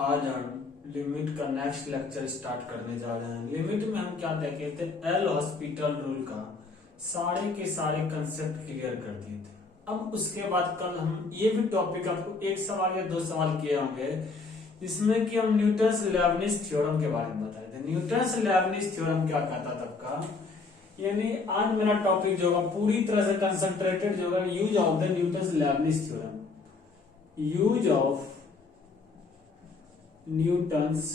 आज हम लिमिट का नेक्स्ट लेक्चर स्टार्ट करने जा रहे हैं। लिमिट में हम क्या देखे थे, एल हॉस्पिटल रूल का सारे के सारे कंसेप्ट क्लियर कर दिए थे। अब उसके बाद कल हम ये भी टॉपिक आपको एक सवाल या दो सवाल किए होंगे जिसमें कि हम न्यूटन्स लेबनिज थ्योरम के बारे में बताए थे। न्यूटन्स लेबनिज थ्योरम क्या कहता तब का, यानी आज मेरा टॉपिक जो होगा पूरी तरह से कंसंट्रेटेड जो होगा use of the Newton's Lebanese theorem, use of Newton's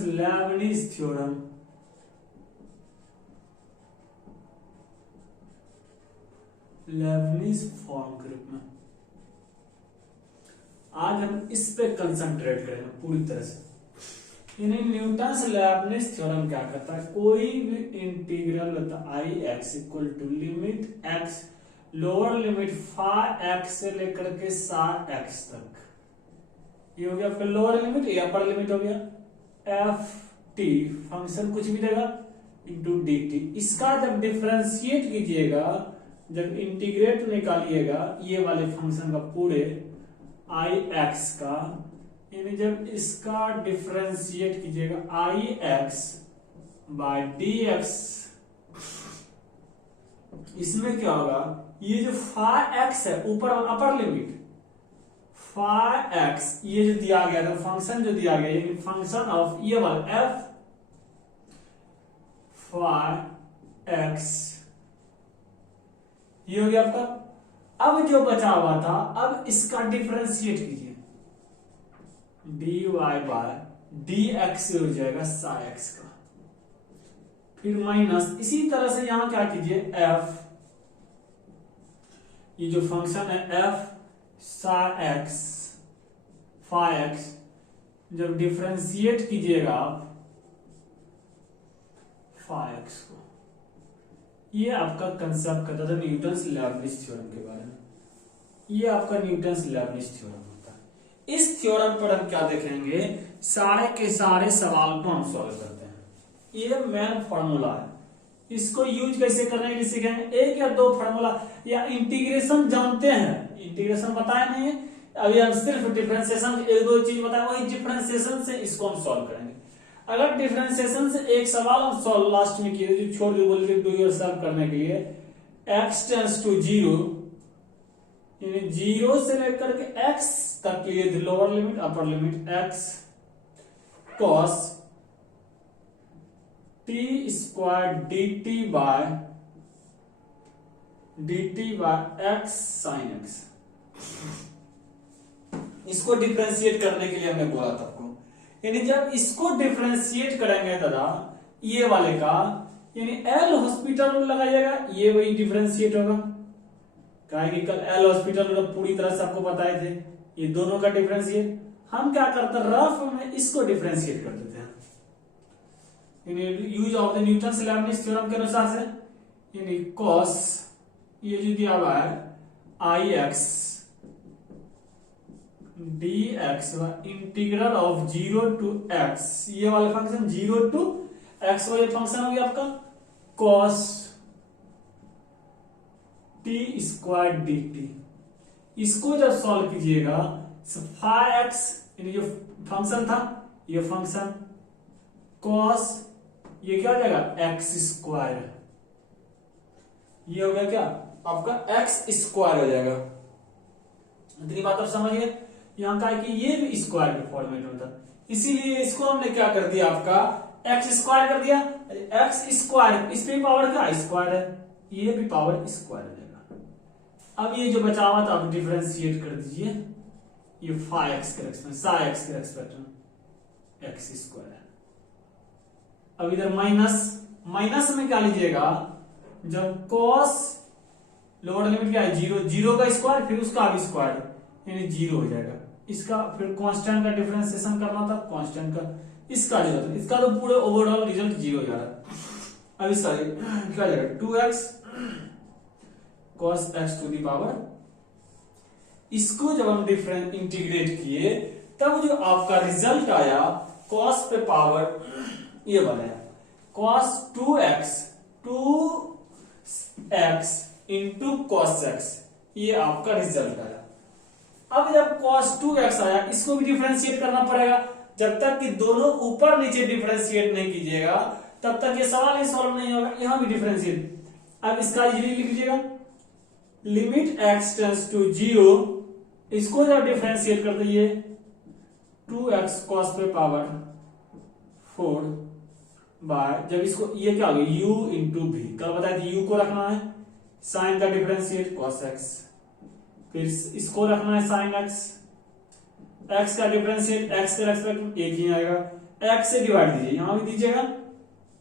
Lebanese theorem Lebanese form के रूप में आज हम इस पे कंसंट्रेट करेंगे पूरी तरह से। यानी न्यूटन्स लेबनिज थ्योरम क्या कहता है, कोई भी इंटीग्रल होता I x equal to limit x lower limit for x से लेकर के सार एक्स तक, ये हो गया आपका लोअर लिमिट, या अपर लिमिट हो गया एफ टी फंक्शन कुछ भी देगा इंटू डी टी। इसका जब डिफरेंशिएट कीजिएगा, जब इंटीग्रेट निकालिएगा ये वाले फंक्शन का पूरे आई एक्स का, यानी जब इसका डिफरेंशिएट कीजिएगा आई एक्स बाय डी एक्स, इसमें क्या होगा, ये जो फार एक्स है ऊपर अपर लिमिट फार एक्स ये जो दिया गया था फंक्शन जो दिया गया, यानी फंक्शन ऑफ ये वाला एफ फार एक्स, ये हो गया आपका। अब जो बचा हुआ था, अब इसका डिफरेंशिएट कीजिए D Y by D X हो जाएगा सा एक्स का, फिर माइनस इसी तरह से यहां क्या कीजिए एफ, ये जो फंक्शन है एफ सा एक्स फा एक्स, जब डिफरेंशिएट कीजिएगा आप फा एक्स को, ये आपका कंसेप्ट करता था न्यूटन्स लेबनिज थ्योरम के बारे में। ये आपका न्यूटन्स लेबनिज थ्योरम होता है। इस थ्योरम पर हम क्या देखेंगे, सारे के सारे सवाल को हम सॉल्व करते हैं। ये मेन फॉर्मूला है, इसको यूज कैसे करने के सीखेंगे। एक या दो फॉर्मूला या इंटीग्रेशन जानते हैं, इंटीग्रेशन बताया नहीं है अभी, हम सिर्फ डिफरेंशिएशन एक दो चीज बताए, वही डिफरेंशिएशन से इसको हम सॉल्व करेंगे। अगर डिफरेंशिएशन से एक सवाल हम सॉल्व लास्ट में किए जो छोड़ दो बोल डू योरसेल्फ करने के लिए, एक्स टेंड्स टू जीरो, यानी जीरो से लेकर के एक्स तक लिए lower limit upper limit X cos T square D T by X sine X. इसको डिफरेंशिएट करने के लिए हमने बोला था आपको, यानी जब इसको डिफरेंशिएट करेंगे दादा ये वाले का, यानी एल हॉस्पिटल रूल लगाइएगा, ये वही डिफरेंशिएट होगा। कहा कि कल एल हॉस्पिटल रूल पूरी तरह से आपको बताए थे, ये दोनों का डिफरेंशिएट हम क्या करते हैं रफ में इसको डिफरेंशिएट कर देते हैं, यानी use of the Newton's Lebanese theorem के अनुसार से, यानी cos ये जो दिया हुआ है I x D x integral of zero to x, ये वाला फंक्शन जीरो टू एक्स वाला फंक्शन हो गया आपका cos T square D T. इसको जब सॉल्व कीजिएगा फाइ एक्स, यानी जो फंक्शन था ये फंक्शन cos ये क्या हो जाएगा एक्स स्क्वायर, ये हो गया क्या आपका एक्स स्क्वायर हो जाएगा। इतनी बात आप समझिए, यहां का है कि ये भी स्क्वायर के फॉर्मेट में था, इसीलिए इसको हमने क्या कर दिया आपका एक्स स्क्वायर कर दिया, एक्स स्क्वायर इस पे पावर क्या स्क्वायर है, ये भी पावर स्क्वायर हो जाएगा। अब ये जो बचा हुआ था आप डिफरेंशिएट कर दीजिए, ये फा एक्स के रेस्पेक्ट में सा एक्स के रेस्पेक्ट में एक्स स्क्वायर है। अब इधर माइनस में क्या लीजिएगा, जब cos लोअर लिमिट क्या है जीरो, जीरो का स्क्वायर फिर उसका भी स्क्वायर, यानी जीरो हो जाएगा। इसका फिर कांस्टेंट का डिफरेंशिएशन करना था, कांस्टेंट का इसका जो था इसका तो पूरे ओवरऑल रिजल्ट जीरो हो जा रहा है। अब इसका क्या जाएगा 2x cos x to the power, इसको जब हम डिफरेंट इंटीग्रेट किए तब जो आपका रिजल्ट आया cos पे पावर ये वाला है cos 2x into cos x, ये आपका रिजल्ट आया। अब जब cos 2x आया, इसको भी डिफरेंशिएट करना पड़ेगा। जब तक कि दोनों ऊपर नीचे डिफरेंशिएट नहीं कीजिएगा तब तक ये सवाल ही सॉल्व नहीं होगा। यहां भी डिफरेंशिएट, अब इसका इजीली लिख लीजिएगा, लिमिट x टेंड्स टू 0, इसको जब डिफरेंशिएट कर दिए 2x cos पे पावर 4 बाय, जब इसको ये क्या हो गया u इंटू भी, कल बताया था u को रखना है साइन का डिफरेंशिएट cos x, फिर इसको रखना है साइन x, x का डिफरेंशिएट x का रेस्पेक्ट एक ही आएगा, x से डिवाइड दीजिए, यहां भी दीजिएगा,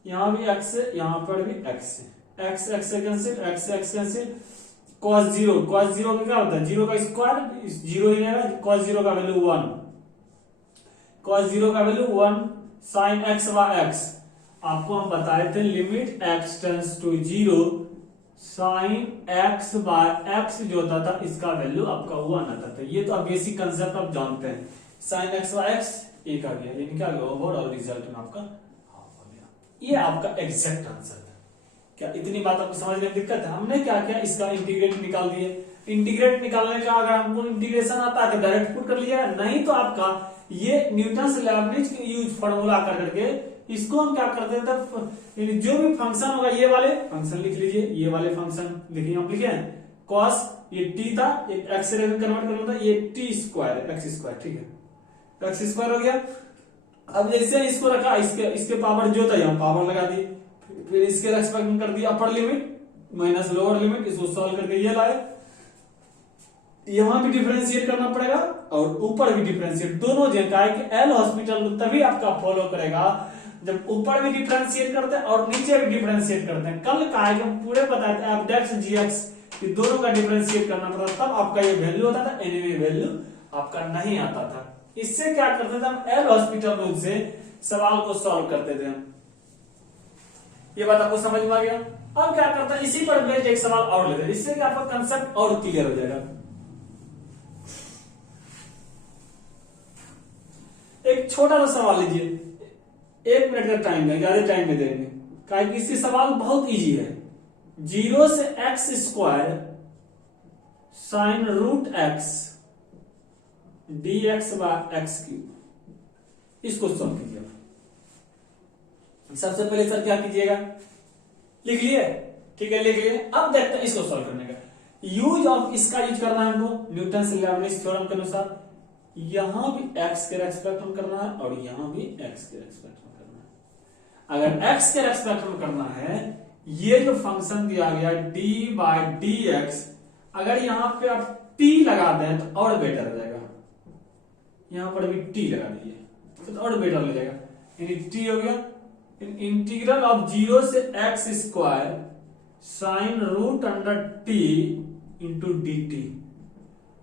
यहां भी x से, यहां पर भी x से, x से कैंसिल, x से x कैंसिल, cos 0 का क्या होता है 0 का स्क्वायर, 0 ही रहेगा, cos 0 का वैल्यू 1, cos 0 का value 1 sin x by x, आपको हम बताए थे limit x tends to 0 sin x by x जो होता था इसका वैल्यू आपका 1 आता था। ये तो आप बेसिक कंसेप्ट आप जानते हैं, sin x बाय x एक आ गया, यानी क्या ओवरऑल रिजल्ट में आपका हाफ हो गया। ये आपका एग्जैक्ट आंसर था। क्या इतनी बात आपको समझने में दिक्कत है? हमने क्या किया, इसका इंटीग्रेट निकाल दिए। इंटीग्रेट निकालने का अगर हमको इंटीग्रेशन आता है तो डायरेक्ट पुट कर लीजिएगा, नहीं तो आपका ये न्यूटन लेबनिज यूज फार्मूला कर करके इसको हम क्या करते थे, जो भी फंक्शन होगा ये वाले फंक्शन लिख लीजिए, ये वाले फंक्शन लिखिए, हम लिखे cos, ये t था, एक x से कन्वर्ट करना था, ये t स्क्वायर x स्क्वायर, ठीक है x स्क्वायर हो गया। अब जैसे इसको रखा, इसके पावर जो था यहाँ पावर लगा दी, फिर इसके रेस्पेक्ट में कर दिया upper limit minus lower limit, इसको सॉल्व करके ये लाए, यहां भी डिफरेंशिएट करना पड़ेगा और ऊपर भी डिफरेंशिएट, दोनों जगह है कि एल हॉस्पिटल तभी आपका फॉलो करेगा जब ऊपर भी डिफरेंशिएट करते हैं और नीचे भी डिफरेंशिएट करते हैं। कल का है कि हम पूरे बताए थे एफ डेक्स जी एक्स, दोनों का डिफरेंशिएट करना पड़ता तब आपका ये वैल्यू होता था, एनीवे वैल्यू आपका नहीं आता था। इससे क्या करते थे हम, एल हॉस्पिटल रूल से सवाल को सॉल्व करते थे। ये बात आपको समझ में आ गया? अब क्या करते हैं, इसी पर बेस्ड एक सवाल और लेते हैं, इससे क्या आपका कंसेप्ट और क्लियर हो जाएगा। एक छोटा सा सवाल लीजिए, 1 मिनट का टाइम है, ज्यादा टाइम में देंगे, क्या कि इससे सवाल बहुत इजी है। 0 से x square sine root x dx by x cube, इसको सॉल्व कीजिएगा। सबसे पहले सर क्या कीजिएगा, लिख लिए, ठीक है लिख लिए। अब देखते हैं इसको सॉल्व करने का यूज ऑफ, इसका यूज करना है हमको न्यूटन से लेबनिज थ्योरम के अनुसार। यहां भी x के रेस्पेक्ट में करना है और यहां भी x के रेस्पेक्ट में करना है। अगर x के रेस्पेक्ट में करना है, ये जो फंक्शन दिया गया d बाय डी एक्स, अगर यहां पे आप t लगा दें तो और बेटर हो जाएगा, यहां पर भी t लगा दीजिए तो और बेटर हो जाएगा, यानी t हो गया इंटीग्रल ऑफ 0 से x square sine root under t into D T.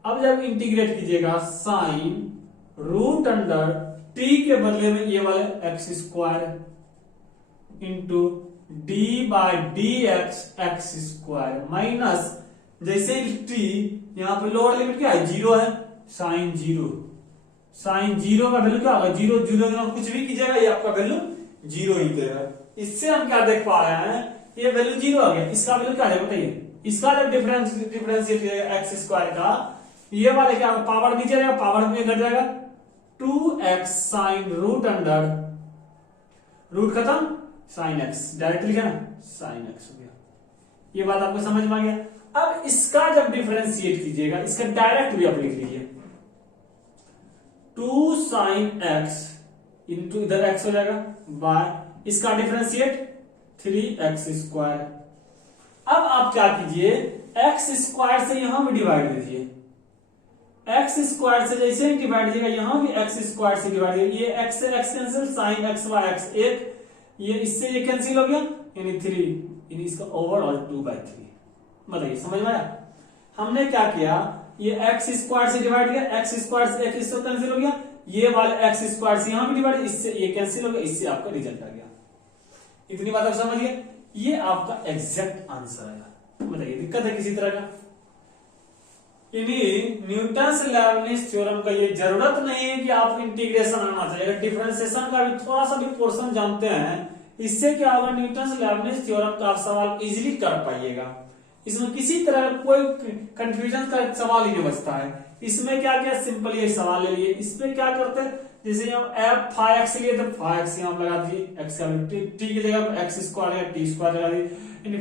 अब जब इंटीग्रेट कीजिएगा साइन रूट अंडर t के बदले में ये वाले x square into D by D X square minus, जैसे t यहां पे लोअर लिमिट क्या है 0 है, साइन 0 का वैल्यू क्या होगा 0 कुछ भी कीजिएगा ये आपका वैल्यू 0 ही देगा। इससे हम क्या देख पा रहे हैं, ये वैल्यू 0 आ गया, इसका वैल्यू क्या है बताइए, इसका जब डिफरेंशिएट एक्स स्क्वायर का, ये वाले क्या पावर नीचे जाएगा, पावर में घट जाएगा 2x sine root under root खत्म साइन x, डायरेक्ट लिखा ना साइन x हो गया। ये बात आपको समझ में आ गया। अब इसका जब डिफरेंशिएट कीजिएगा, इसका डायरेक्ट भी आप लिख लीजिए 2 साइन x इंटू इधर x हो जाएगा बाय, इसका डिफरेंशिएट 3x स्क्वायर। अब आप क्या कीजिए, x स्क्वायर से यहां भी डिवाइड दीजिए, x स्क्वायर से जैसे ही डिवाइड कीजिएगा यहां भी x स्क्वायर से डिवाइड कीजिए, ये x से x cancel, sine x by x एक, ये इससे ये कैंसिल हो गया यानी 3, यानी इसका ओवरऑल 2/3। बताइए समझ में आया? हमने क्या किया, ये x स्क्वायर से डिवाइड किया, x स्क्वायर से x इससे कैंसिल हो गया, ये वाले x स्क्वायर से यहां भी डिवाइड, इससे ये कैंसिल हो गया, इससे आपका रिजल्ट आ गया। इतनी बात आप समझिए, ये आपका एग्जैक्ट आंसर आएगा। बताइए दिक्कत है किसी तरह का? न्यूटन लेबनिज थ्योरम का ये जरूरत नहीं है कि आप इंटीग्रेशन आना चाहिए, डिफरेंशिएशन का भी थोड़ा सा भी पोर्शन जानते हैं, इससे क्या होगा न्यूटन लेबनिज थ्योरम का आप सवाल इजीली कर पाइएगा। इसमें किसी तरह का कोई कंफ्यूजन का सवाल ही नहीं बचता है। इसमें क्या क्या सिंपल ये सवाल ले लिए। इसमें क्या करते हैं, जैसे हम एफ फाइव एक्स लिए तो फाइव एक्स यहाँ लगा दिए, एक्स का टी की जगह एक्स स्क्वायर या टी स्क्वायर लगा दिए।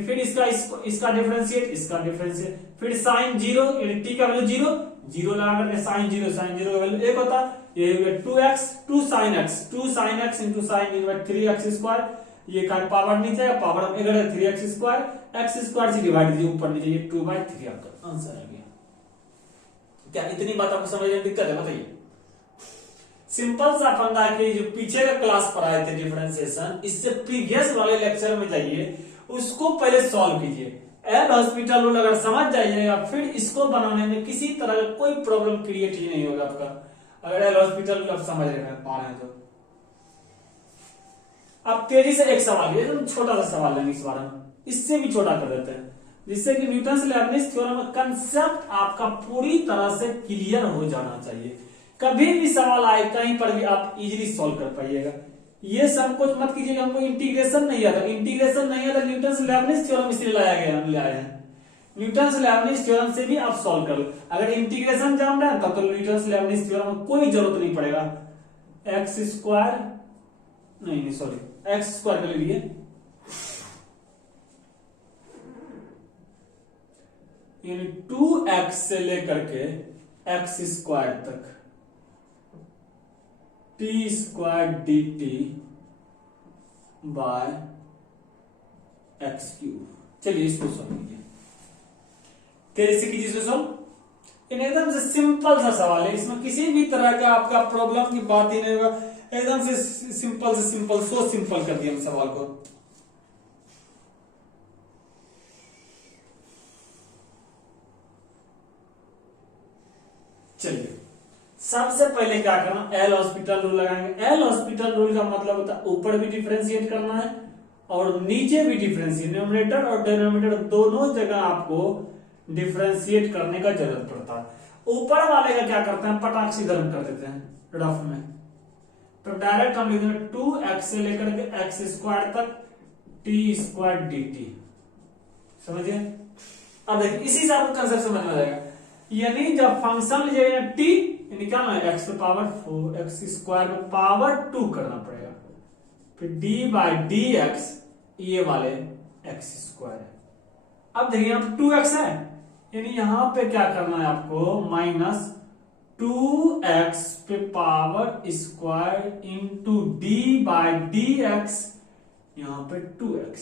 फिर इसका डिफरेंशिएट, फिर साइन जीरो, टी का वैल्यू जीरो, जीरो लगा करके साइन जीरो का वैल्यू एक होता, ये हो गया 2x 2 sin x into sine 3x square, ये का पावर नीचे है, पावर हम इधर 3x स्क्वायर से डिवाइड कीजिए ऊपर नीचे, ये 2/3 आपका आंसर आ गया। क्या इतनी बात आपको समझने में दिक्कत है बताइए? सिंपल सा फंडा के जो पीछे का क्लास पढ़ाए थे डिफरेंशिएशन, इससे प्रीवियस वाले लेक्चर में जाइए, उसको पहले सॉल्व कीजिए। एल हॉस्पिटल रूल अगर समझ जाइएगा, फिर इसको बनाने में किसी तरह का कोई प्रॉब्लम क्रिएट ही नहीं होगा आपका, अगर एल हॉस्पिटल आप समझ पा रहे हैं तो। अब तेजी से एक सवाल, ये छोटा सा सवाल लेंगे इस बारे में, इससे भी छोटा कर देते हैं, जिससे कि न्यूटन लेबनिज थ्योरम का कंसेप्ट आपका पूरी तरह से क्लियर हो जाना चाहिए। कभी भी सवाल आए कहीं पर भी आप इजीली सॉल्व कर पाइएगा। ये संकोच मत कीजिएगा हमको इंटीग्रेशन नहीं आता, न्यूटन लेबनिज थ्योरम इसलिए लाए हैं। न्यूटन लेबनिज थ्योरम से भी आप सॉल्व कर लो। अगर इंटीग्रेशन जान रहे हैं तब तो न्यूटन लेबनिज थ्योरम में कोई जरूरत नहीं पड़ेगा। एक्स स्क्वायर कर लीजिए, यानी 2x से लेकर के एक्स स्क्वायर तक t square D T by x cube. चलिए इसको सॉल्व कीजिए, कैसे कीजिए इसको सॉल्व। एकदम से सिंपल सा सवाल है, इसमें किसी भी तरह का आपका प्रॉब्लम की बात ही नहीं होगा, एकदम से सिंपल सो सिंपल कर दिया हम सवाल को। चलिए सबसे पहले क्या करना, एल हॉस्पिटल रूल लगाएंगे। एल हॉस्पिटल रूल का मतलब होता है ऊपर भी डिफरेंशिएट करना है और नीचे भी डिफरेंशिएट, न्यूमरेटर और डिनोमिनेटर दोनों जगह आपको डिफरेंशिएट करने का जरूरत पड़ता है। ऊपर वाले का क्या करते हैं, पटाख से धर्म कर देते हैं रफ में, तो डायरेक्ट हम लिख देंगे 2x से लेकर के एक्स स्क्वायर तक टी स्क्वायर डी टी। समझिए, अब देखिए इसी से आपको कंसेप्ट समझ में आ जाएगा। यानी जब फंक्शन लीजिएगा टी निकालना है, एक्स पावर 4 एक्स स्क्वायर में पावर 2 करना पड़ेगा, फिर डी बाई डी एक्स, ये वाले एक्स स्क्वायर है। अब देखिए यहाँ 2x है, यानी यहां पे क्या करना है आपको, माइनस 2x पे power square into D by D x, यहां पे 2x।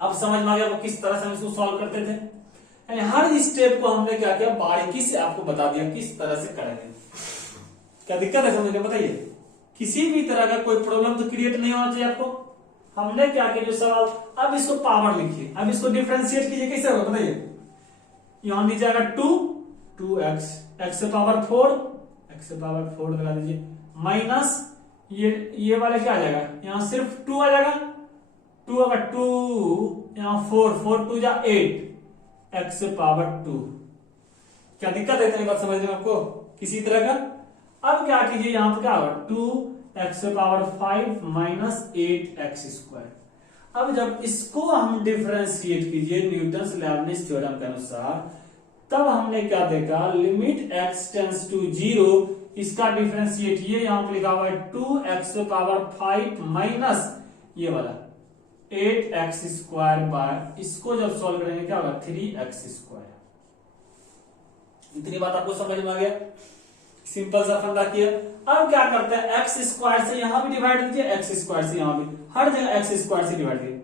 अब समझ में आ गया किस तरह से हम इसको सॉल्व करते थे। यानी हर स्टेप को हमने क्या किया, बारीकी से आपको बता दिया किस तरह से करेंगे। क्या दिक्कत है समझने, बताइए? किसी भी तरह का कोई प्रॉब्लम तो क्रिएट नहीं होना चाहिए आपको। हमने क्या किया जो सवाल, अब इसको पावर लिखिए, अब इसको डिफरेंशिएट कीजिए, कैसे होगा बताइए। यहां नीचे आएगा 2x, एक्स से पावर 4 लगा दीजिए, माइनस ये वाले क्या आ जाएगा, यहां सिर्फ 2 आ जाएगा, 2 होगा 2, यहां 4 2 जा 8, एक्स से पावर 2। क्या दिक्कत है इतनी बात समझने में आपको किसी तरह का? अब क्या कीजिए, यहां पर क्या होगा 2x से पावर 5 माइनस 8x स्क्वायर। अब जब इसको हम डिफरेंशिएट कीजिए न्यूटन लेबनिज थ्योरम के अनुसार, तब हमने क्या देखा, लिमिट x टेंड्स टू 0, इसका डिफरेंशिएट ये यहां पर लिखा हुआ है 2x से पावर 5 माइनस ये वाला 8x स्क्वायर बाय, इसको जब सॉल्व करेंगे क्या होगा 3x स्क्वायर। इतनी बात आपको समझ में आ गया, सिंपल सा फंडा किया। अब क्या करते हैं, एक्स स्क्वायर से यहां भी डिवाइड कीजिए, एक्स स्क्वायर से यहां भी, हर जगह एक्स स्क्वायर से डिवाइड कीजिए,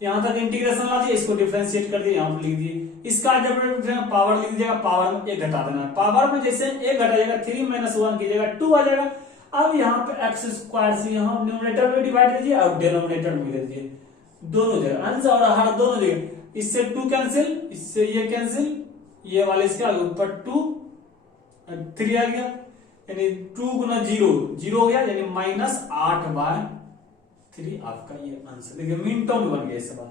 यहां तक इंटीग्रेशन ला दिए, इसको डिफरेंशिएट कर दिए, यहां पर लिख दिए। इसका जब पावर लिख दीजिएगा, पावर में 1 घटा देना है, पावर में जैसे 1 घटा जाएगा 3 - 1 कीजिएगा 2 आ जाएगा। अब यहाँ पे एक्स स्क्वायर से यहां न्यूमरेटर में डिवाइड कीजिए और डिनोमिनेटर में दे दीजिए, दोनों जगह अंश और हर दोनों जगह। इससे 2 कैंसिल, इससे ये कैंसिल, ये वाले इसके ऊपर 2 3 आ गया, यानी 2 गुना 0 हो गया, यानी -8/3 आपका ये आंसर। देखिए मिनटों में बन गया ये सवाल।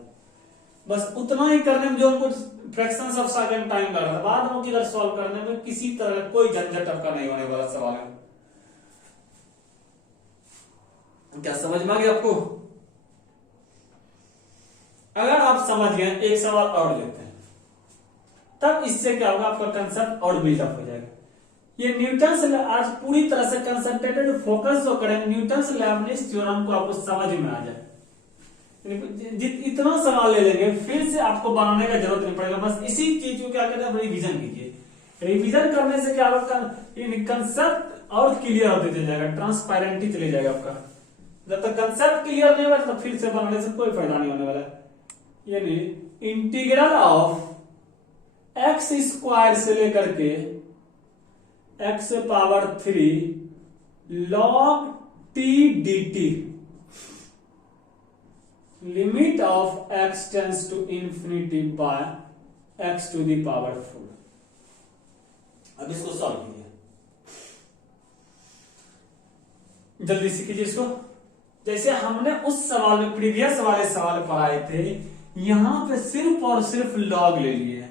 बस उतना ही करने में जो हमको फ्रैक्शंस ऑफ सेकंड टाइम लग रहा था, बाद में किधर सॉल्व करने में किसी तरह का कोई झंझट आपका नहीं होने वाला सवाल है। क्या समझ में आ गया आपको? अगर आप आप समझ गए, एक सवाल और लेते हैं, तब इससे क्या होगा आपका कंसेप्ट और बिल्डअप हो जाएगा। ये न्यूटन से आज पूरी तरह से कंसंट्रेटेड फोकस जो करेंगे न्यूटन से लेबनिज थ्योरम को आपको समझ में आ जाए। इतना सवाल ले लेंगे फिर से आपको बनाने का जरूरत नहीं पड़ेगा, बस इसी चीज को क्या करना है रिवीजन कीजिए। रिवीजन करने से क्या होगा कंसेप्ट और क्लियर होते चले जाएगा, ट्रांसपेरेंटी चले जाएगा आपका। जब तक कंसेप्ट क्लियर नहीं होगा तो फिर से बनाने से कोई फायदा नहीं होने वाला। यानी इंटीग्रल ऑफ एक्स स्क्वायर से लेकर के x power 3 log t dt limit of x tends to infinity by x to the power 4। अब इसको सॉल्व कीजिए, जल्दी से कीजिए इसको। जैसे हमने उस सवाल में प्रीवियस वाले सवाल पढ़ाए थे, यहां पे सिर्फ और सिर्फ लॉग ले लिए,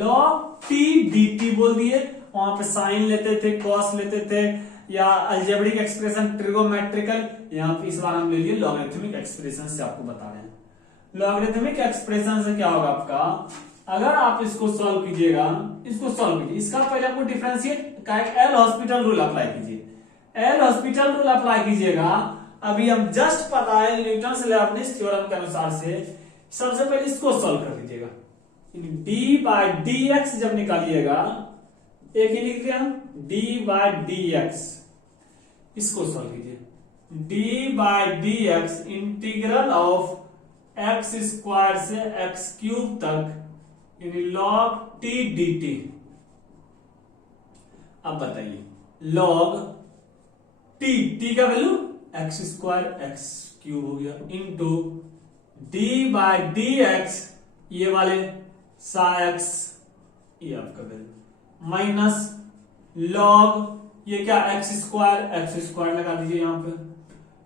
log t dt बोल दिए, वहां पे साइन लेते थे, कॉस लेते थे, या अलजेब्रिक एक्सप्रेशन ट्रिगोमेट्रिकल, यहाँ पे इस बार हम ले लिए लॉगरिथमिक एक्सप्रेशन से आपको बता रहे हैं। लॉगरिथमिक एक्सप्रेशन से क्या होगा आपका, अगर आप इसको सॉल्व कीजिएगा, इसको सॉल्व कीजिए, इसका पहले आपको डिफरेंशिएट का एल हॉस्पिटल रूल अप्लाई कीजिए, एल हॉस्पिटल रूल अप्लाई कीजिएगा। अभी हम जस्ट पता है न्यूटन से लेबनिज थ्योरम के अनुसार से, सबसे पहले इसको सॉल्व कर लीजिएगा। डी बाय डी एक्स जब निकालिएगा, एक ही लिख दिया हम, डी बाय डी एक्स, इसको सॉल्व कीजिए। d by D x integral of x square से एक्स क्यूब तक यानी log t dt। अब बताइए log t का value x square x cube हो गया into d by D x, ये वाले सा एक्स, ये आपका वैल्यू माइनस log ये क्या एक्स स्क्वायर लगा दीजिए यहां पे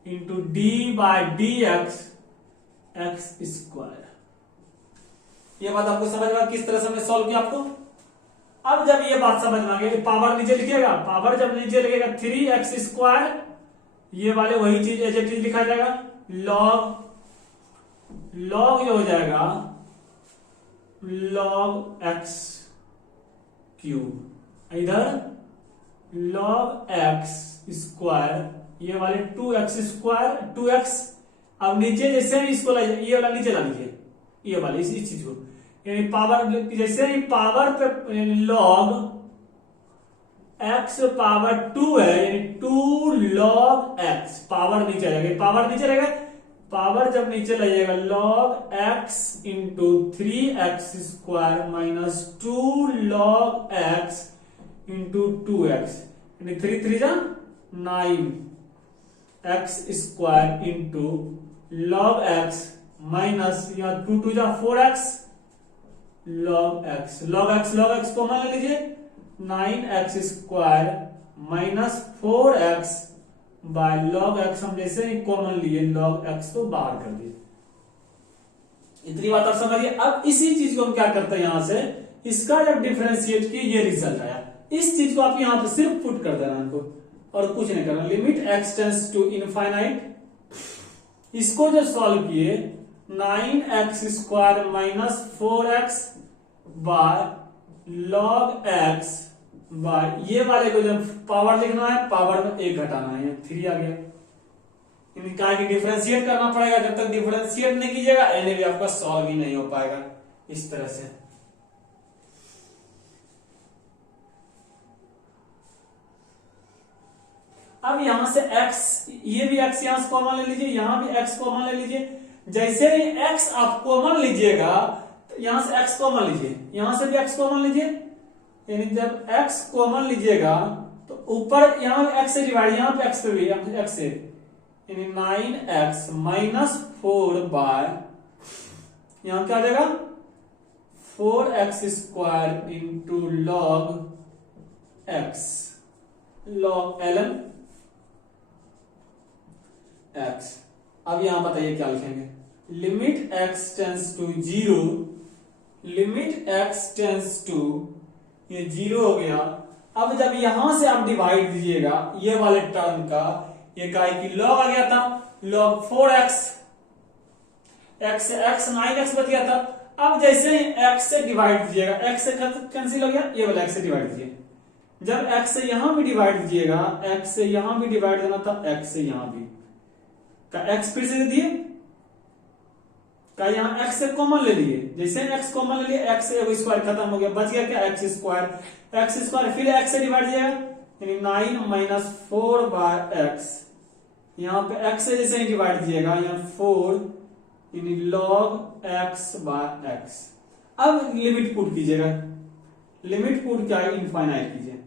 into D by D x x square. ये बात आपको समझ में किस तरह से हमने सॉल्व किया आपको। अब जब ये बात समझ में आ गई, पावर नीचे लिखिएगा, पावर जब नीचे लिखेगा 3x स्क्वायर, ये वाले वही चीज एज इट इज लिखा जाएगा, log ये हो जाएगा log x क्यूब, इधर log x स्क्वायर, ये वाले 2x स्क्वायर 2x। अब नीचे जैसे ही इसको ये वाला नीचे ला लीजिए, ये वाले इस चीज को, यानी पावर जैसे ही पावर पे log x पावर 2 है, यानी 2 log x, पावर नीचे रहेगा, पावर नीचे रहेगा, पावर जब नीचे लाइएगा log x into 3x square minus 2 log x into 2x, यानी 3 3 जा 9 x square into log x minus यहाँ 2 2 जा 4x log x कॉमन ले लीजिए, 9x square minus 4x by log x, हम जैसे ही कॉमन लिए log x को बाहर कर दिए। इतनी बात आप समझिए। अब इसी चीज को हम क्या करते हैं, यहां से इसका जब डिफरेंशिएट किए ये रिजल्ट आया, इस चीज को आप यहां पे सिर्फ पुट कर देना इनको और कुछ नहीं करना। Limit x tends to infinite, इसको जो सॉल्व किए 9x square minus 4x by log x by, ये वाले को जब पावर लिखना है, पावर में 1 घटाना है, 3 आ गया। इनका डिफरेंशिएट करना पड़ेगा, जब तक डिफरेंशिएट नहीं कीजिएगा एने भी आपका सॉल्व ही नहीं हो पाएगा इस तरह से। अब यहां से x, ये भी x यहां से कॉमन ले लीजिए, यहां भी x कॉमन ले लीजिए। जैसे ही x आप कॉमन लीजिएगा तो यहां से x कॉमन लीजिए, यहां से भी x कॉमन लीजिए, यानी जब x कॉमन लीजिएगा तो ऊपर यहां x से डिवाइड, यहां पे x पे भी x से, यानी 9x माइनस 4 बाय, यहां क्या आ जाएगा 4x square into log x, log ln x। अब यहां बताइए क्या लिखेंगे, limit x tends to 0, limit x tends to, ये 0 हो गया। अब जब यहां से आप डिवाइड दीजिएगा ये वाले टर्म का, ये का कि log आ गया था, log 4x, एक्स 9x बच गया था। अब जैसे ही x से डिवाइड दीजिएगा, x से कैंसिल हो गया, ये वाला x से डिवाइड दीजिए। जब x से यहां भी डिवाइड दीजिएगा, x से यहां भी डिवाइड देना था, x से यहां भी का x फिर से दे दिए का, यहां x से कॉमन ले लिए, जैसे x कॉमन ले लिए, x से स्क्वायर खत्म हो गया, बच गया क्या x स्क्वायर, फिर x से डिवाइड दिएगा, यानी 9 माइनस 4 बाय x, यहाँ पे x से जैसे ही डिवाइड दिएगा, यहाँ 4 यानी log x बाय x। अब लिमिट पुट कीजिएगा, लिमिट पुट क्या है, इनफाइनाइट कीजिए।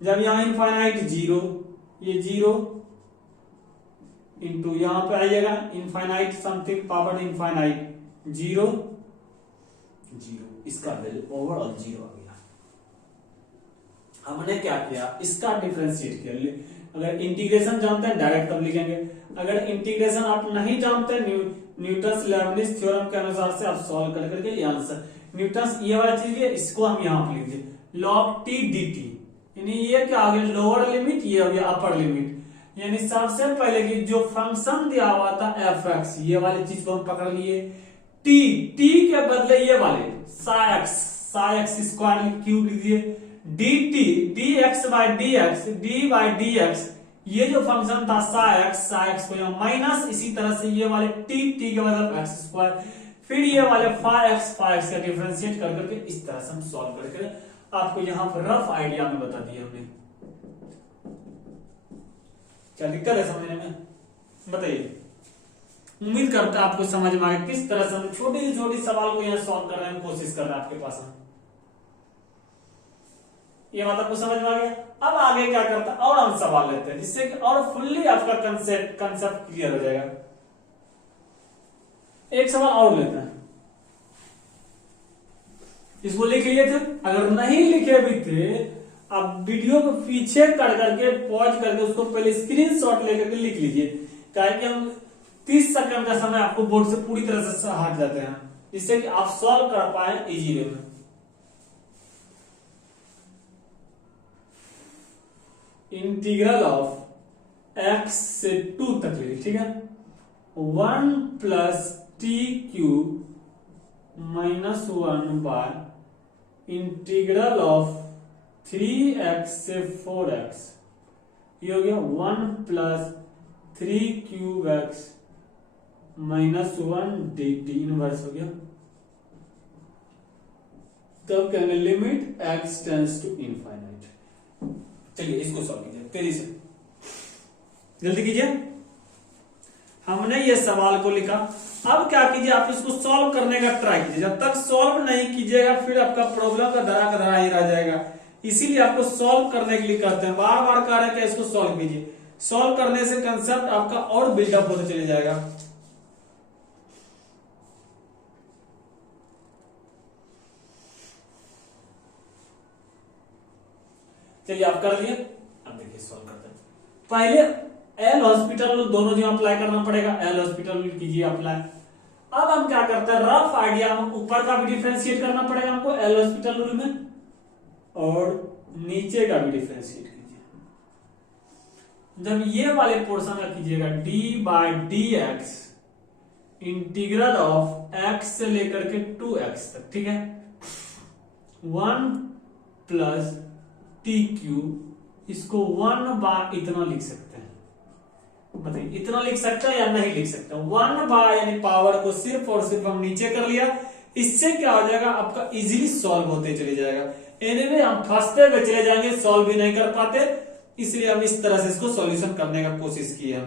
जब यहाँ इनफाइनाइट 0, ये 0 इंटू यहां पे आइएगा इनफाइनाइट समथिंग पावर इनफाइनाइट 0, इसका वैल्यू ओवरऑल 0 आ गया। हमने क्या किया, इसका डिफरेंशिएट किया। अगर इंटीग्रेशन जानते हैं डायरेक्ट तब लिखेंगे, अगर इंटीग्रेशन आप नहीं जानते न्यूटन्स लेबनिज थ्योरम के अनुसार से आप सॉल्व कर करके ये आंसर न्यूटन्स ये वाला चीज है, इसको हम यहां पे लिख दिए log t dt, यानी ये क्या आ गया, लोअर लिमिट, ये हो गया अपर लिमिट। यानी सबसे पहले कि जो फंक्शन दिया हुआ था f(x), ये वाली चीज को हम पकड़ लिए, t के बदले ये वाले psi x स्क्वायर क्यूब लिख दिए, dt dx by dx, ये जो फंक्शन था psi x को यहाँ माइनस, इसी तरह से ये वाले t के बदले x स्क्वायर, फिर ये वाले phi x का डिफरेंशिएट कर करके इस तरह से हम सॉल्व करके आपको यहाँ पर रफ आइडिया में बता दिया हमने। क्या दिक्कत है समझने में, बताइए। उम्मीद करता है आपको समझ में आ गया किस तरह से हम छोटी से छोटी सवाल को यहाँ सॉल्व करने की कोशिश कर रहे हैं आपके पास। ये बात आपको समझ में आ गया। अब आगे क्या करता है, और हम सवाल लेते हैं जिससे कि और फुल्ली आपका कंसेप्ट क्लियर हो जाएगा। एक सवाल और लेते हैं, इसको लिख लिए थे, अगर नहीं लिखे भी थे आप वीडियो को पीछे कर करके पॉज करके उसको पहले स्क्रीनशॉट लेकर के लिख लीजिए, ताकि हम 30 सेकंड का समय आपको बोर्ड से पूरी तरह से हट जाते हैं, जिससे कि आप सॉल्व कर पाए इजी वे में। इंटीग्रल ऑफ x से 2 तक ले, ठीक है, 1 plus t cube minus 1 by integral of 3x से 4x, ये हो गया 1 plus 3 cube x minus 1 dt, inverse हो गया। तब कहेंगे limit x tends to infinite. चलिए इसको सॉल्व कीजिए तेजी से, जल्दी कीजिए। हमने ये सवाल को लिखा, अब क्या कीजिए, आप इसको सॉल्व करने का ट्राई कीजिए। जब तक सॉल्व नहीं कीजिएगा फिर आपका प्रॉब्लम का धरा ही रह जाएगा, इसीलिए आपको सॉल्व करने के लिए कहते हैं, बार बार कह रहे हैं कि इसको सॉल्व कीजिए। सॉल्व करने से कंसेप्ट आपका और बिल्डअप होता चले जाएगा। चलिए आप कर लिए, अब देखिए सॉल्व करते हैं। पहले एल हॉस्पिटल दोनों जगह अप्लाई करना पड़ेगा, एल हॉस्पिटल कीजिए अप्लाई। अब हम क्या करते हैं, रफ आइडिया में ऊपर का भी डिफरेंशिएट करना पड़ेगा हमको एल हॉस्पिटल रूल में, और नीचे का भी डिफरेंशिएट कीजिए। जब ये वाले पोर्शन का कीजिएगा D by D x integral of x से लेकर के 2x तक, ठीक है, 1 प्लस टी क्यूब, इसको 1 बाय इतना लिख सकते हैं, बताइए इतना लिख सकते हैं या नहीं लिख सकते हैं। 1 बाय यानी पावर को सिर्फ और सिर्फ हम नीचे कर लिया, इससे क्या हो जाएगा आपका इजीली सॉल्व होते चले जाएगा। एनीवे हम फंसते हुए चले जाएंगे, सॉल्व भी नहीं कर पाते, इसलिए हम इस तरह से इसको सॉल्यूशन करने का कोशिश किया।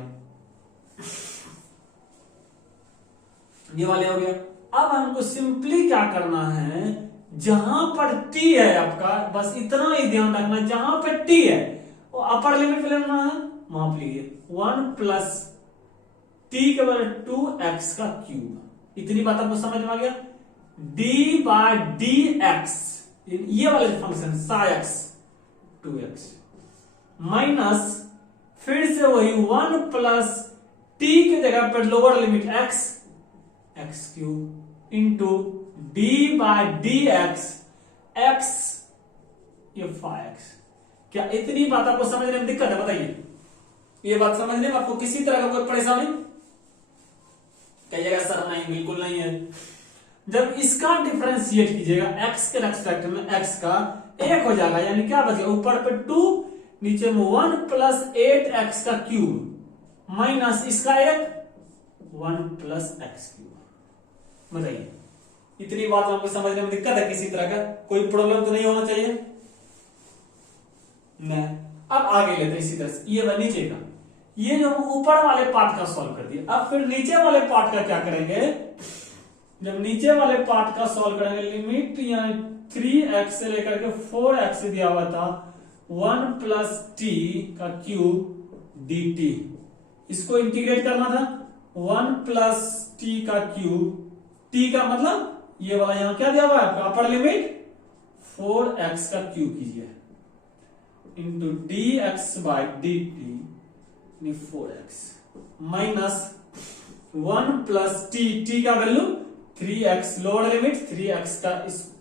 ये वाले हो गया। अब हमको सिंपली क्या करना है, जहां पर टी है आपका, बस इतना ही ध्यान रखना, जहां पर टी है वो अपर लिमिट लेना है, वहां पर लिखिए 1 प्लस टी के बराबर 2x का क्यूब। इतनी बात आपको समझ में आ गया। d बाय डी एक्स, ये वाले function psi x 2x minus फिर से वही 1 प्लस टी की जगह पर lower limit x cube into D by D x ये phi x। क्या इतनी बात आपको समझने में दिक्कत है, बताइए। ये बात समझने में आपको किसी तरह का कोई परेशानी? कहिएगा सर नहीं, बिल्कुल नहीं है। जब इसका डिफरेंशिएट कीजिएगा x के रेस्पेक्ट में, x का 1 हो जाएगा, यानी क्या बचेगा, ऊपर पे 2, नीचे में 1 प्लस 8x का क्यूब माइनस इसका 1 प्लस x क्यूब। बताइए, इतनी बात आपको समझने में दिक्कत है किसी तरह का? कोई प्रॉब्लम तो नहीं होना चाहिए नहीं। अब आगे लेते हैं इसी तरह से, ये नीचे का, ये जो ऊपर वाले पार्ट का सॉल्व कर दिया। अब फिर नीचे वाले पार्ट का क्या करेंगे? जब नीचे वाले पार्ट का सॉल्व करेंगे, लिमिट यहाँ 3x से लेकर के 4x दिया हुआ था, 1 प्लस t का क्यूब dt, इसको इंटीग्रेट करना था। 1 प्लस t का क्यूब, t का मतलब ये वाला यहां क्या दिया हुआ है आपका अपर लिमिट, 4x का क्यूब कीजिए into dx by dt 4x minus 1 plus t का value 3x, lower limit 3x का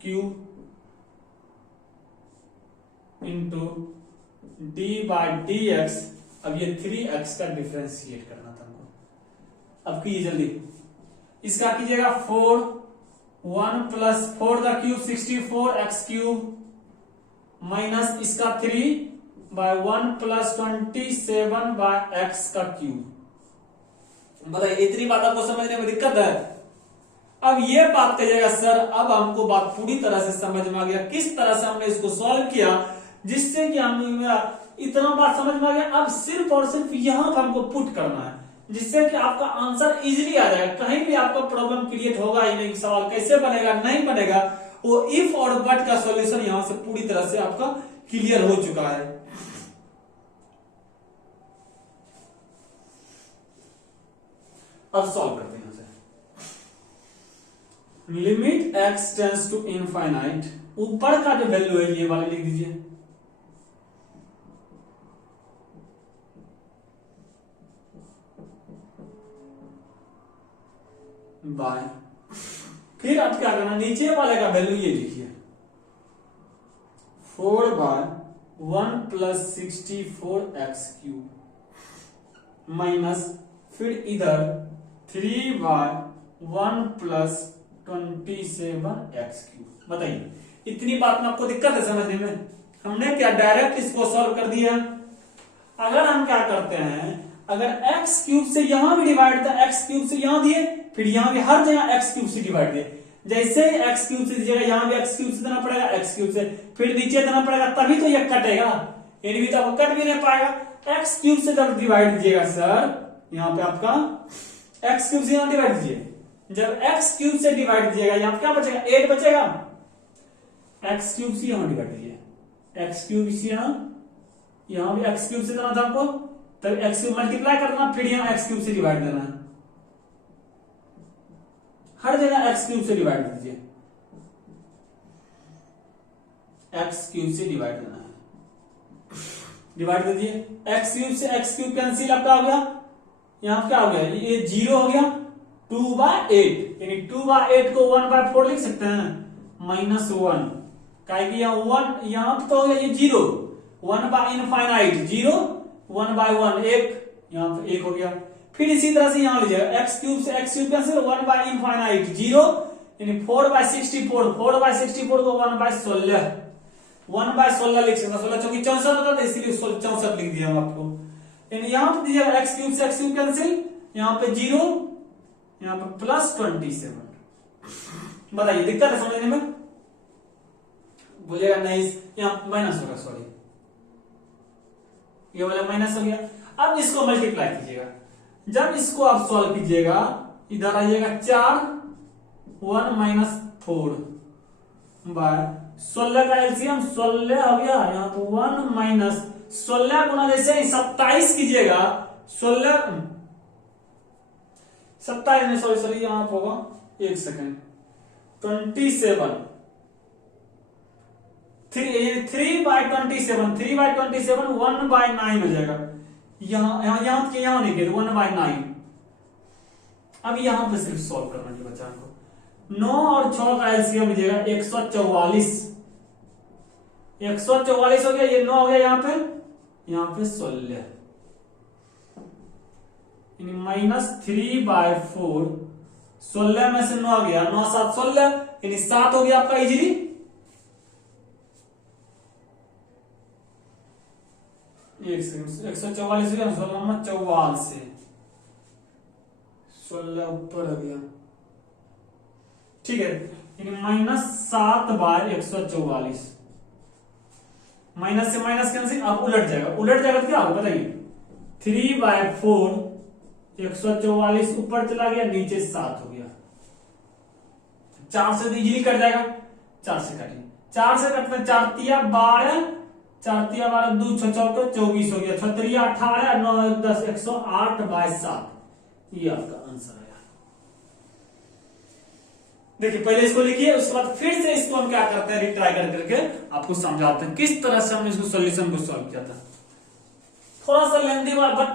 cube into d by dx। अब ये 3x का डिफरेंशिएट करना था हमको। अब कीजिए जल्दी, इसका कीजिएगा 4, 1 प्लस 4 का क्यूब 64x क्यूब माइनस इसका 3 बाय 1 प्लस 27 बाय x का क्यूब। बताइए, इतनी बात आपको समझने में दिक्कत है? अब ये बात कहिएगा सर, अब हमको बात पूरी तरह से समझ में आ गया, किस तरह से हमने इसको सॉल्व किया जिससे कि हमें इतना बात समझ में आ गया। अब सिर्फ और सिर्फ यहां पर हमको पुट करना है, जिससे कि आपका आंसर इजीली आ जाएगा। कहीं भी आपका प्रॉब्लम क्रिएट होगा ही नहीं, सवाल कैसे बनेगा नहीं बनेगा, वो इफ और बट का सॉल्यूशन यहां से पूरी तरह से आपका क्लियर हो चुका है। अब सॉल्व करते हैं यहां से। Limit x tends to infinite, ऊपर का जो वैल्यू है ये वाला लिख दीजिए, बाय, फिर अब क्या करना, नीचे वाले का वैल्यू ये लिखिए 4 bye 1 plus 64x cube minus फिर इधर 3 बाय 1 प्लस 27x क्यूब। बताइए, इतनी बात में आपको दिक्कत है समझने में? हमने क्या डायरेक्ट इसको सॉल्व कर दिया। अगर हम क्या करते हैं, अगर x क्यूब से यहां भी डिवाइड था, x क्यूब से यहां दिए, फिर यहां भी हर जगह x क्यूब से डिवाइड दिए, जैसे ही x क्यूब से दीजिएगा यहां भी x क्यूब से देना पड़ेगा, x क्यूब से फिर नीचे देना पड़ेगा, तभी तो ये कटेगा, यानी भी तो कट भी नहीं पाएगा। x क्यूब से जब डिवाइड दीजिएगा सर, यहां पे आपका x क्यूब से यहां डिवाइड दीजिए, जब x क्यूब से डिवाइड दीजिएगा यहां क्या बचेगा, 8 बचेगा। x क्यूब से यहां डिवाइड दीजिए, x क्यूब से यहां भी x क्यूब से देना था आपको, तब x क्यूब मल्टीप्लाई करना, फिर यहां x क्यूब से डिवाइड देना है, हर जगह x क्यूब से डिवाइड दीजिए, x क्यूब से डिवाइड देना है, डिवाइड दे दिए। x क्यूब से x क्यूब कैंसिल, अब क्या हो गया, यहां क्या हो गया, ये 0 हो गया, 2/8, यानी 2/8 को 1/4 लिख सकते हैं, -1, काहे कि यहाँ 1 यहां तो हो गया ये 0, 1 बाय इनफाइनाइट 0, 1/1 1, यहां पे 1 हो गया। फिर इसी तरह से यहां लीजिएगा, x क्यूब से x cube cancel, 1 by infinite 0, यानी 4/64, 4/64 को 1/16, 1/16 लिख सकते, 16 चौकी 64 होता था, इसीलिए 64 लिख दिया हम आपको। यानी यहां पे दीजिएगा x क्यूब से x क्यूब कैंसिल, यहां पे 0, यहां पे प्लस 27। बताइए, दिक्कत है समझने में? बोलेगा नहीं, यहां माइनस होगा, सॉरी ये वाला माइनस हो गया। अब इसको मल्टीप्लाई कीजिएगा, जब इसको आप सॉल्व कीजिएगा, इधर आइएगा 4, 1 माइनस 4 बाय 16 का एलसीएम 16 हो गया, यहां तो 1 माइनस 16 गुना जैसे 27 कीजिएगा, 16 27 में सॉरी यहां होगा, एक सेकेंड, 27 3/27 1/9 हो जाएगा, यहां नहीं किया 1/9। अब यहां पे सिर्फ सॉल्व करना है बच्चा को, 9 और 6 का एलसीएम लीजिएगा 144, 144 हो गया, ये 9 हो गया, यहां पे 16, यानी -3/4 16 में से 9 गया, 9 7 16, यानी 7 हो गया आपका इजीली। एक सेकंड, 144 हो गया, 16 में 44 से 16 ऊपर हो गया, ठीक है। यानी -7/144, माइनस से माइनस कैंसिल, अब उलट जाएगा, उलट जाएगा तो क्या होगा बताइए, 3/4, 144 ऊपर चला गया, नीचे 7 हो गया, 4 से इजीली कट जाएगा, 4 से काटिए, 4 से कटने 4 तिया 12, 4 तिया 12, 2 6 चौके 24 हो गया, 6 तिया 18, 9 10 108/7, ये आपका आंसर आया। देखिए पहले इसको लिखिए, उसके बाद फिर से इसको हम क्या करते हैं, रिट्राई करके आपको समझाते हैं किस तरह से हमने इसको सॉल्यूशन को सॉल्व किया था। थोड़ा सा लेंथी वाला, बट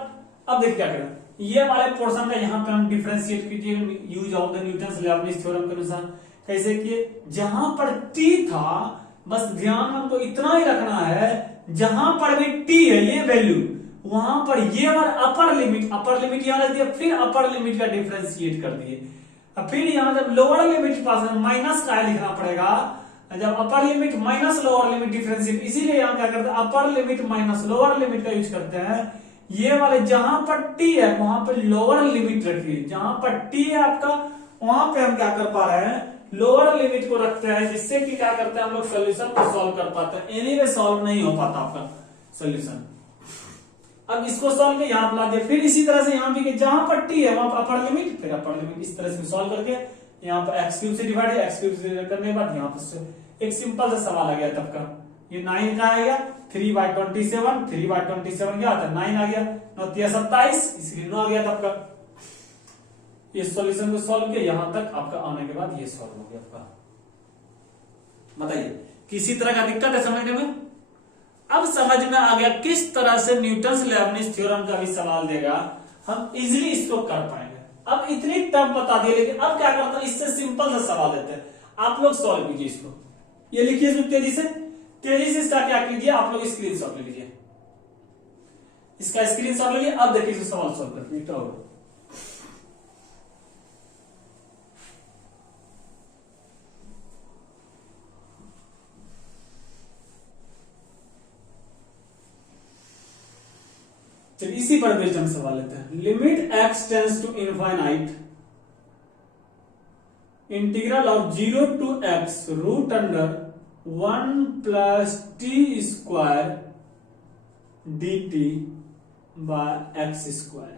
अब देखिए क्या करें, ये वाले पोर्शन का यहाँ पे हम डिफरेंशिएट कीजिए use of the Newton's Lebanese theorem के अनुसार। कैसे किए, जहां पर टी था, बस ध्यान हमको इतना ही रखना है, जहां पर भी टी है ये वैल्यू, वहां पर ये और अपर लिमिट यहां रख दिया, फिर अपर लिमिट का डिफरेंशिएट कर दिए। अब फिर यहां जब लोअर लिमिट पास माइनस का लिखना पड़ेगा, जब upper limit minus lower limit differentiate, इसीलिए यहां क्या करते हैं, upper limit minus lower limit का यूज करते हैं। ये वाले जहां पर टी है वहां पर लोअर लिमिट रखिए, जहां पर टी है आपका वहां पे हम क्या कर पा रहे हैं, लोअर लिमिट को रखते हैं, जिससे कि क्या करते हैं हम लोग सोल्यूशन को सॉल्व कर पाते हैं। एनीवे सॉल्व नहीं हो पाता आपका सोल्यूशन। अब इसको सॉल्व किया, यहां ला दिया, फिर इसी तरह से यहां भी जहां पर टी है वहां पर अपर लिमिट, फिर अपर लिमिट, इस तरह से सॉल्व करके यहाँ पर x³ से डिवाइड है, x³ से करने के बाद यहाँ पर एक सिंपल सा सवाल आ गया तब का, ये 9 का आ गया, 3/27, 3/27 क्या आता है 9 आ गया, 9 तिया 27, इसलिए 9 आ गया तब का। ये सॉल्यूशन को सॉल्व किया, यहां तक आपका आने के बाद ये सॉल्व हो गया आपका। बताइए किसी तरह का दिक्कत है समझने में? अब समझ में आ गया किस तरह से न्यूटन्स लेबनिज थ्योरम का भी सवाल देगा, हम इजीली इसको कर पाएंगे। अब इतनी टर्म बता दिए, लेकिन अब क्या करता है, इससे सिंपल सा सवाल देते हैं, आप लोग सॉल्व कीजिए इसको। ये लिखिए इसको तेजी से इसका क्या कीजिए, आप लोग स्क्रीनशॉट ले लीजिए, इसका स्क्रीनशॉट लीजिए। अब देखिए इसको सवाल सॉल्व करते क्या होगा। चलिए इसी पर बेस्ड हम सवाल लेते हैं। Limit x tends to infinite, integral of 0 to x root under 1 plus t square dt by x square.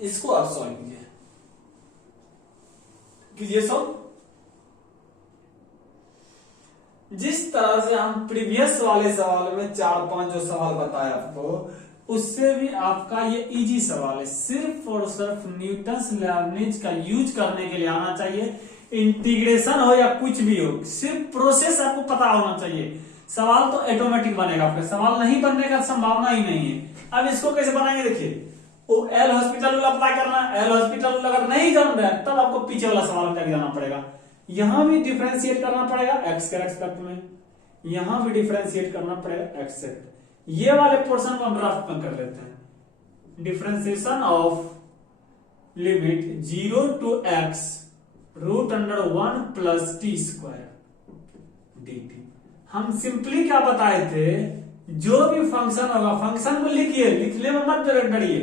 इसको आप सॉल्व कीजिए सॉल्व। जिस तरह से हम प्रीवियस वाले सवाल में 4-5 जो सवाल बताया आपको, उससे भी आपका ये इजी सवाल है। सिर्फ और सिर्फ न्यूटन्स लेबनिज का यूज करने के लिए आना चाहिए, इंटीग्रेशन हो या कुछ भी हो, सिर्फ प्रोसेस आपको पता होना चाहिए। सवाल तो ऑटोमेटिक बनेगा आपका, सवाल नहीं बनने का संभावना ही नहीं है। अब इसको कैसे बनाएंगे देखिए, वो एल हॉस्पिटल रूल अप्लाई करना है। एल हॉस्पिटल रूल अगर नहीं जान रहा है तब आपको पीछे वाला सवाल तक जाना पड़ेगा। यहां भी डिफरेंशिएट करना पड़ेगा एक्स के रेस्पेक्ट में, यहां भी डिफरेंशिएट करना पड़ेगा एक्स से। ये वाले पोर्शन को हम ड्राफ्ट में कर लेते हैं। Differentiation of limit 0 to x root under 1 plus t square dt। हम सिंपली क्या बताए थे, जो भी फंक्शन होगा फंक्शन को लिखिए, लिखने में मत डरिए।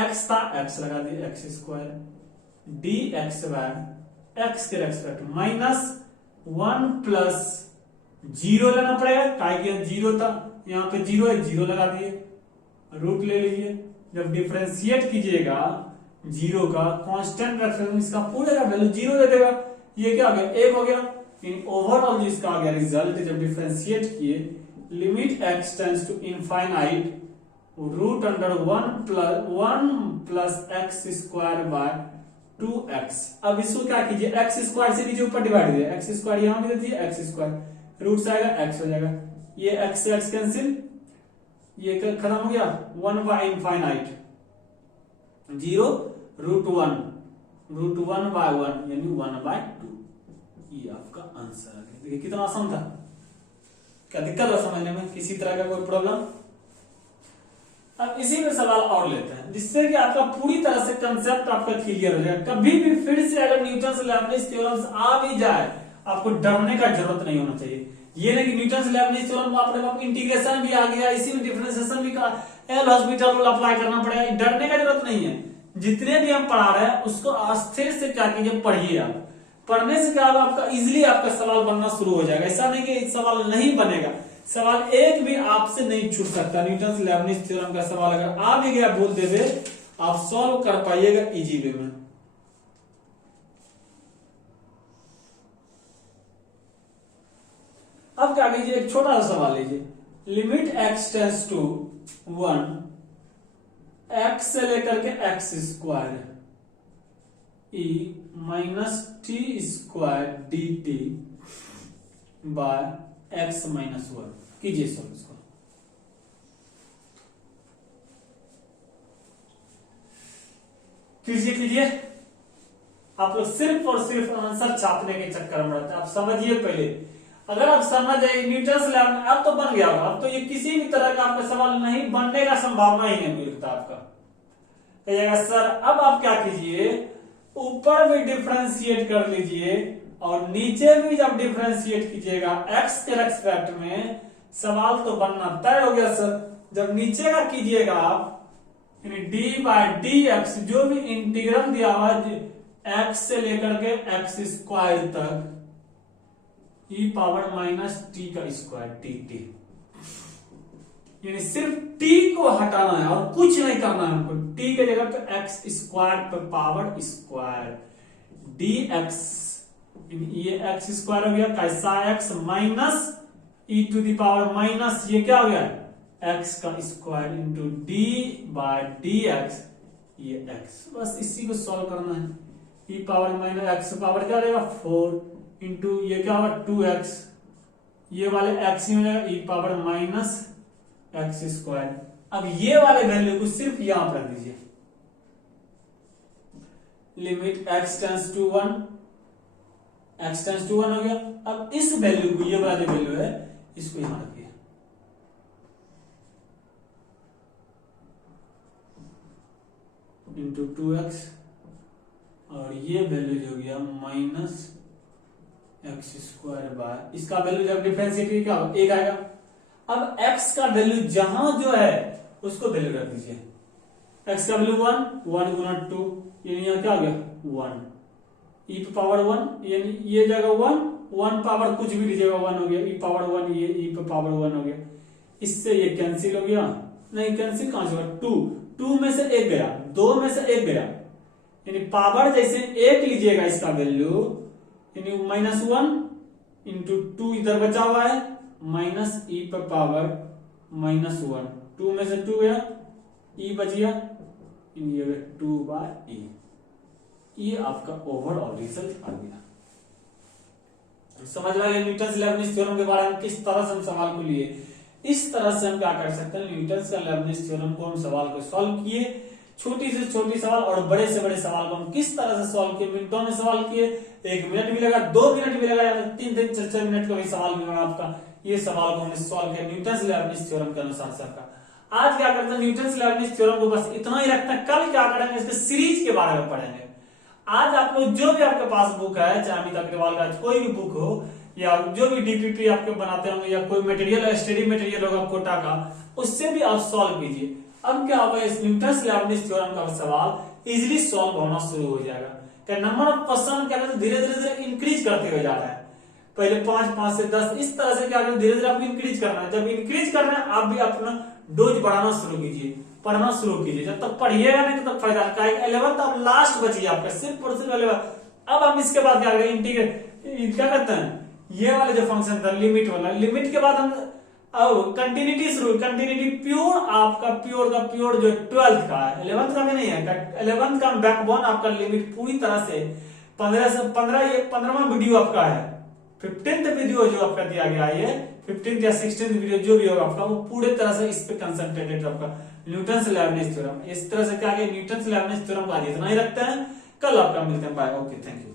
x था x लगा दिए x square, dx by x के रेस्पेक्ट माइनस 1 प्लस 0 लेना पड़ेगा, क्या 0 था, यहां पे 0 है, 0 लगा दिए, रूट ले लीजिए। जब डिफरेंशिएट कीजिएगा 0 का कांस्टेंट रखेंगे, इसका पूरे का वैल्यू 0 दे देगा। ये क्या हो गया, 1 हो गया। इन ओवरऑल जिसका आ गया रिजल्ट, जब डिफरेंशिएट किए, limit x tends to infinite root under 1 plus x square by 2x। अब इसको क्या कीजिए, एक्स स्क्वायर से नीचे ऊपर डिवाइड कीजिए, एक्स स्क्वायर यहां भी दे दीजिए, एक्स स्क्वायर रूट से आएगा x हो जाएगा, ये x से x कैंसिल, ये खत्म हो गया। 1 बाय इनफाइनाइट 0 रूट 1 बाय 1 यानी 1/2। ये आपका आंसर आ गया। देखिए कितना आसान था, क्या दिक्कत है समझने में, किसी तरह का कोई प्रॉब्लम? अब इसी में सवाल और लेते हैं जिससे कि आपका पूरी तरह से कंसेप्ट आपका क्लियर हो जाए। कभी भी फिर से अगर न्यूटन लैबनिज थ्योरम्स आ भी जाए आपको डरने का जरूरत नहीं होना चाहिए। ये नहीं कि न्यूटन लैबनिज थ्योरम आपने इंटीग्रेशन भी आ गया, इसी में डिफरेंशिएशन भी का एल हॉस्पिटल रूल अप्लाई करना पड़ेगा, डरने का जरूरत नहीं है। जितने भी हम पढ़ा रहे हैं उसको अस्थिर से क्या कीजिए, पढ़िए। आप पढ़ने से क्या होगा, आपका इजिली आपका सवाल बनना शुरू हो जाएगा। ऐसा नहीं कि सवाल नहीं बनेगा, सवाल एक भी आपसे नहीं छूट सकता। न्यूटन लैबनिज थ्योरम का सवाल अगर आ भी गया बोल दे आप सॉल्व कर पाइएगा इजी वे में। अब क्या कीजिए, एक छोटा सा सवाल लीजिए, limit x tends to 1 x से लेकर के x square e minus t square D T by x minus 1। कीजिए सॉल्व इसको। कीजिए आप लोग सिर्फ और सिर्फ आंसर छापने के चक्कर में रहते हैं। आप समझिए पहले, अगर आप समझ जाए न्यूटन लैब अब तो बन गया होगा, अब तो ये किसी भी तरह का आपका सवाल नहीं बनने का संभावना ही नहीं मिलता आपका। कहिएगा सर अब आप क्या कीजिए, ऊपर भी डिफरेंशिएट कर लीजिए और नीचे भी जब डिफरेंशिएट कीजिएगा x के रेस्पेक्ट में, सवाल तो बनना तय हो गया सर। जब नीचे का कीजिएगा आप डी बाय डी एक्स, जो भी इंटीग्रल दिया हुआ x से लेकर के x स्क्वायर तक e पावर माइनस टी का स्क्वायर टी टी, यानी सिर्फ t को हटाना है और कुछ नहीं करना है हमको। t के जगह पे x स्क्वायर पे पावर स्क्वायर dx, ये x स्क्वायर हो गया कैसा x minus e to the power minus ये क्या हो गया x का square into D by D x, ये x। बस इसी को सॉल्व करना है। e power minus x power क्या रहेगा 4 इंटू ये क्या होगा 2x, ये वाले x ही हो जाएगा e power minus x square. अब ये वाले वैल्यू को सिर्फ यहां पर रख दीजिए, limit x tends to 1, x tends to 1 हो गया। अब इस वैल्यू को, ये वाली वैल्यू है, इसको यहां रखिए, इंटू 2x और ये वैल्यू जो गया माइनस x स्क्वायर बाय, इसका वैल्यू जब डिफरेंशिएट क्या होगा 1 आएगा। अब x का वैल्यू जहां जो है उसको वैल्यू रख दीजिए, x का वैल्यू 1 गुना 2, यानी यहां क्या हो गया 1 e पे पावर 1, यानी ये जगह 1 पावर कुछ भी लीजिएगा 1 हो गया, e पावर 1, ये e पे पावर 1 हो गया। इससे ये कैंसिल हो गया, नहीं कैंसिल कहां से होगा, 2 में से 1 गया, 2 में से 1 गया, यानी पावर जैसे 1 लीजिएगा इसका वैल्यू, यानी -1 इंटू 2 इधर बचा हुआ है माइनस e पर पावर -1, 2 में से 2 गया, e बच गया, ये 2 बाय e। ये आपका ओवरऑल रिजल्ट आ गया। समझ में न्यूटन लैबनिज थ्योरम के बारे में किस तरह से हम सवाल को लिए। इस तरह से हम क्या कर सकते हैं, न्यूटन लैबनिज थ्योरम को हम सवाल को सॉल्व किए, छोटी से छोटी सवाल और बड़े से बड़े सवाल को हम किस तरह से सॉल्व किए, मिनटों में सवाल किए, 1 मिनट भी लगा, 2 मिनट भी लगा, 3 4 मिनट का भी सवाल भी बना आपका। ये सवाल को हमने सॉल्व किया न्यूटन लैबनिज थ्योरम के अनुसार से आपका। आज क्या करते हैं, न्यूटन लैबनिज थ्योरम को बस इतना ही रखते हैं। कल क्या करेंगे, इसके सीरीज के बारे में पढ़ेंगे। आज आप लोग जो भी आपके पास बुक है, चाहे अमित अग्रवाल का कोई भी बुक हो, या जो भी डीपीपी आपके बनाते होंगे, या कोई मटेरियल स्टडी मटेरियल होगा कोटा का, उससे भी आप सॉल्व कीजिए। अब क्या होगा, इस न्यूटन लैबनिज थ्योरम का सवाल इजिली सॉल्व होना शुरू हो जाएगा। क्या नंबर ऑफ क्वेश्चन क्या धीरे धीरे इंक्रीज करते हुए जा रहा है। पहले 5 से 10 इस तरह से क्या धीरे धीरे आपको इंक्रीज करना है। जब इंक्रीज करना है आप भी अपना डोज बढ़ाना शुरू कीजिए, पढ़ना शुरू कीजिए। जब तक पढ़िएगा नहीं तब तक फायदा है। 11th अब लास्ट बची आपका, सिर्फ और सिर्फ 11th। अब हम इसके बाद क्या करेंगे, इंटीग्रेट क्या करते हैं, ये वाले जो फंक्शन था लिमिट वाला, लिमिट के बाद हम अब कंटिन्यूटी शुरू, कंटिन्यूटी प्योर आपका प्योर जो 12th का है, 11th का भी नहीं है। 11th का बैकबोन आपका लिमिट पूरी तरह से 15 से 15, ये 15वां वीडियो आपका है। 15th वीडियो जो आपका दिया गया है, 15th या 16th वीडियो जो भी होगा आपका, वो पूरे तरह से इस पे कंसंट्रेटेड आपका न्यूटन लैबनिज थ्योरम। इस तरह से क्या न्यूटन लैबनिज थ्योरम का आज इतना ही रखते हैं। कल आपका मिलते हैं, बाय, ओके, थैंक यू।